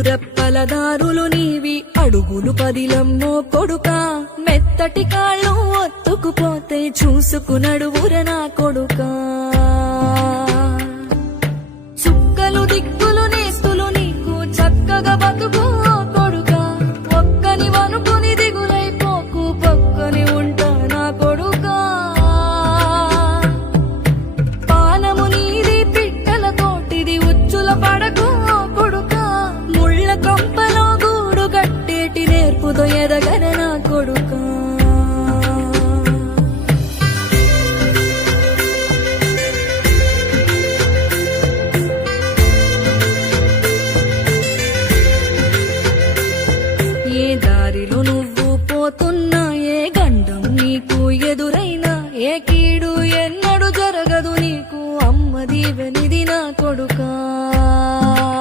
ఊరప్పలదారులు నీవి అడుగులు పదిలమ్మో కొడుకా. మెత్తటి కాళ్ళు ఒత్తుకుపోతే చూసుకునడువుర నా కొడుకా. చదువుతో ఎదగన నా కొడుకా. ఏ దారిలో నువ్వు పోతున్నా ఏ గండం నీకు ఎదురైనా ఏ కీడు ఎన్నడు జరగదు నీకు. అమ్మ దీవెనిది నా కొడుకు.